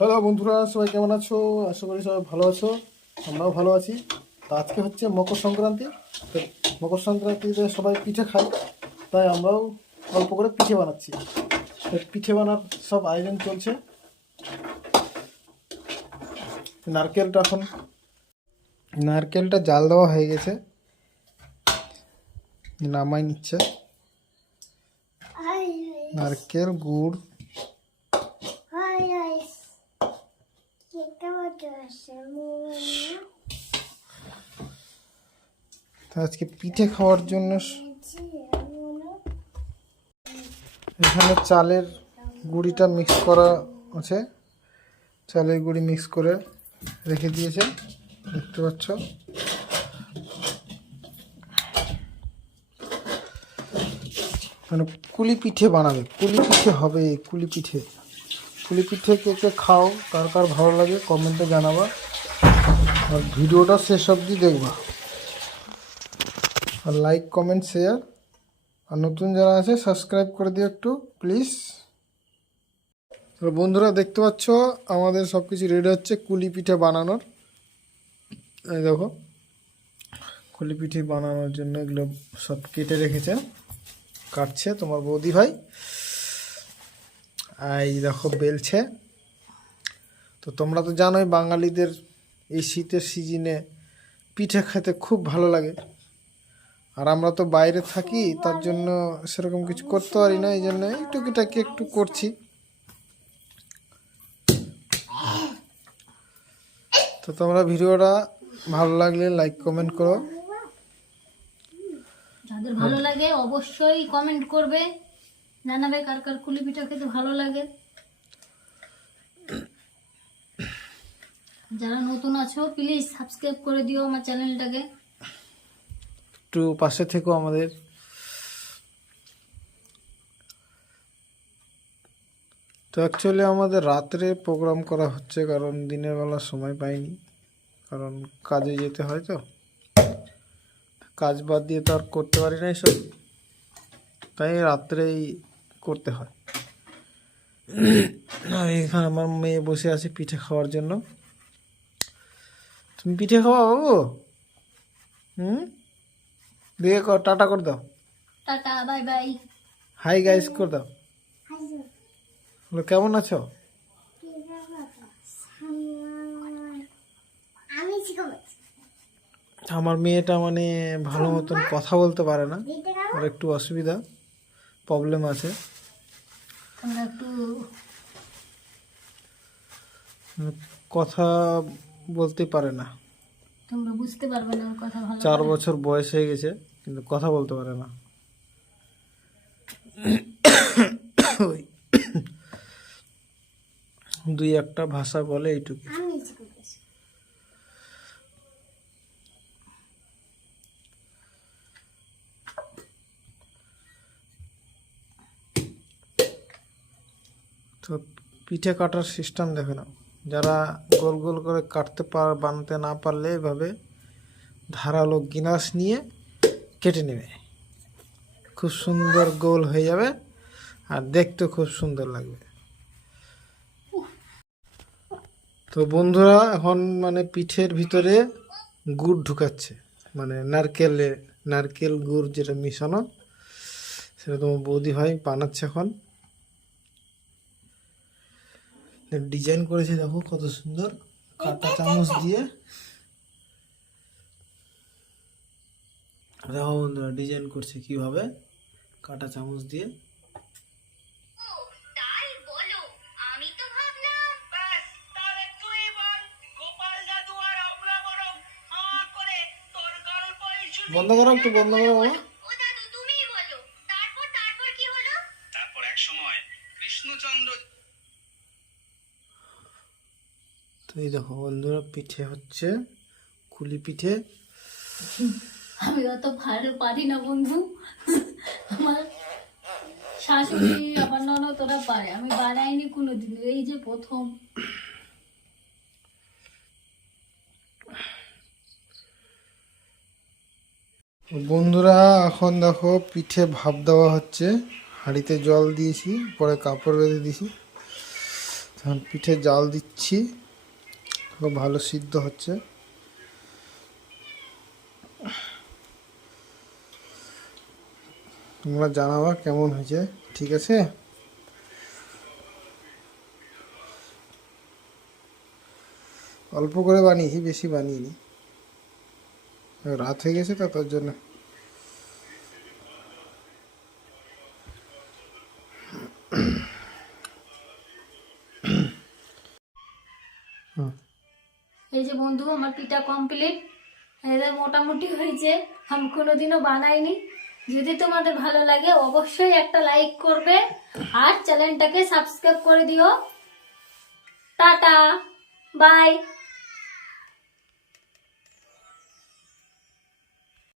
Hello বন্ধুরা, সবাই কেমন আছো? আশা করি সবাই ভালো আছো। আমরাও ভালো আছি। তো আজকে হচ্ছে মকর সংক্রান্তি। তো মকর সংক্রান্তিতে সবাই পিঠে খায়, তাই আমরাও অল্প করে পিঠে বানাচ্ছি। তো পিঠে বানার সব আয়োজন চলছে। নারকেলটা জাল দেওয়া হয়ে গেছে, নামাই নিচ্ছে। নারকেল গুড় আজকে পিঠে খাওয়ার জন্য এখানে চালের গুঁড়িটা মিক্স করা আছে। চালের গুঁড়ি মিক্স করে রেখে দিয়েছে, দেখতে পাচ্ছ। মানে কুলি পিঠে বানাবে, কুলি পিঠে হবে। কুলি পিঠে কে কে খাও, কার কার ভালো লাগে কমেন্টে জানাবা। আর ভিডিওটা শেষ অবধি দেখবা, আর লাইক কমেন্ট শেয়ার, আর নতুন যারা আছে সাবস্ক্রাইব করে দিও একটু প্লিজ। তো বন্ধুরা দেখতে পাচ্ছ আমাদের সব কিছু রেডি হচ্ছে কুলি পিঠে বানানোর। এই দেখো, কুলি পিঠে বানানোর জন্য এগুলো সব কেটে রেখেছে, কাটছে তোমার বৌদি ভাই। এই দেখো বেলছে। তো তোমরা তো জানোই বাঙালিদের এই শীতের সিজনে পিঠে খেতে খুব ভালো লাগে। আর আমরা তো বাইরে থাকি, তার জন্য সেরকম কিছু করতে পারি না, এই জন্য এই টুকিটাকি একটু করছি। তো তোমরা ভিডিওটা ভালো লাগলে লাইক কমেন্ট করো। যাদের ভালো লাগে অবশ্যই কমেন্ট করবে, জানাবে কার কার কুলি পিঠা খেতে ভালো লাগে। যারা নতুন আছো প্লিজ সাবস্ক্রাইব করে দিও আমার চ্যানেলটাকে। একটু পাশে থেকো আমাদের। তো অ্যাকচুয়ালি আমাদের রাত্রে প্রোগ্রাম করা হচ্ছে, কারণ দিনের বেলা সময় পাইনি, কারণ কাজে যেতে হয়। তো কাজ বাদ দিয়ে তো আর করতে পারি না এসব, তাই রাত্রেই করতে হয়। আর এখানে আমার মেয়ে বসে আছে পিঠে খাওয়ার জন্য। তুমি পিঠে খাওয়া বাবু? দিয়ে টাটা করে দাও, tata bye bye. Hi guys করে দাও। হলো, কেমন আছো? আমার মেয়েটা মানে ভালো মতন কথা বলতে পারে না, ওর একটু অসুবিধা, প্রবলেম আছে। তোমরা একটু কথা বলতে পারে না, তোমরা বুঝতে পারবে না ওর কথা ভালো 4 করে। বছর বয়স হয়ে গেছে, কিন্তু কথা বলতে পারে না। ওই 2-1টা ভাষা বলে, এইটুকু। তো পিঠে কাটার সিস্টেম দেখে নাও। যারা গোল গোল করে বানাতে না পারলে এভাবে ধারালো গিলাস নিয়ে কেটে নেবে, খুব সুন্দর গোল হয়ে যাবে, আর দেখতে খুব সুন্দর লাগবে। তো বন্ধুরা এখন মানে পিঠের ভিতরে গুড় ঢুকাচ্ছে, মানে নারকেল গুড় যেটা মিশানো, সেটা তোমার বৌদি ভাই বানাচ্ছে এখন। ডিজাইন করেছে দেখো কত সুন্দর, কাঁটা চামচ দিয়ে। দেখো বন্ধুরা ডিজাইন করছে কিভাবে, কাঁটা চামচ দিয়ে। বন্ধ করো, একটু বন্ধ করো বাবা। তো এই দেখো বন্ধুরা পিঠে হচ্ছে, কুলি পিঠে। আমি অত ভালো পারি না বন্ধু, আমার শাশুড়ি আমার ননদ তোরা পারে, আমি বানাইনি কোনোদিন, এই যে প্রথম। বন্ধুরা এখন দেখো পিঠে ভাপ দেওয়া হচ্ছে, হাঁড়িতে জল দিয়েছি, পরে কাপড় বেঁধে দিয়েছি। এখন পিঠে জাল দিচ্ছি, খুব ভালো সিদ্ধ হচ্ছে। তোমরা জানাবা কেমন হয়েছে, ঠিক আছে? অল্প করে বানিয়েছি, বেশি বানিয়েছি, রাত হয়ে গেছে তো তার জন্য। এই যে বন্ধু আমার পিঠা কমপ্লিট, এদের মোটামুটি হয়েছে, আমি কোনোদিনও বানাইনি। যদি তোমাদের ভালো লাগে অবশ্যই একটা লাইক করবে আর চ্যানেলটাকে সাবস্ক্রাইব করে দিও। Tata, by.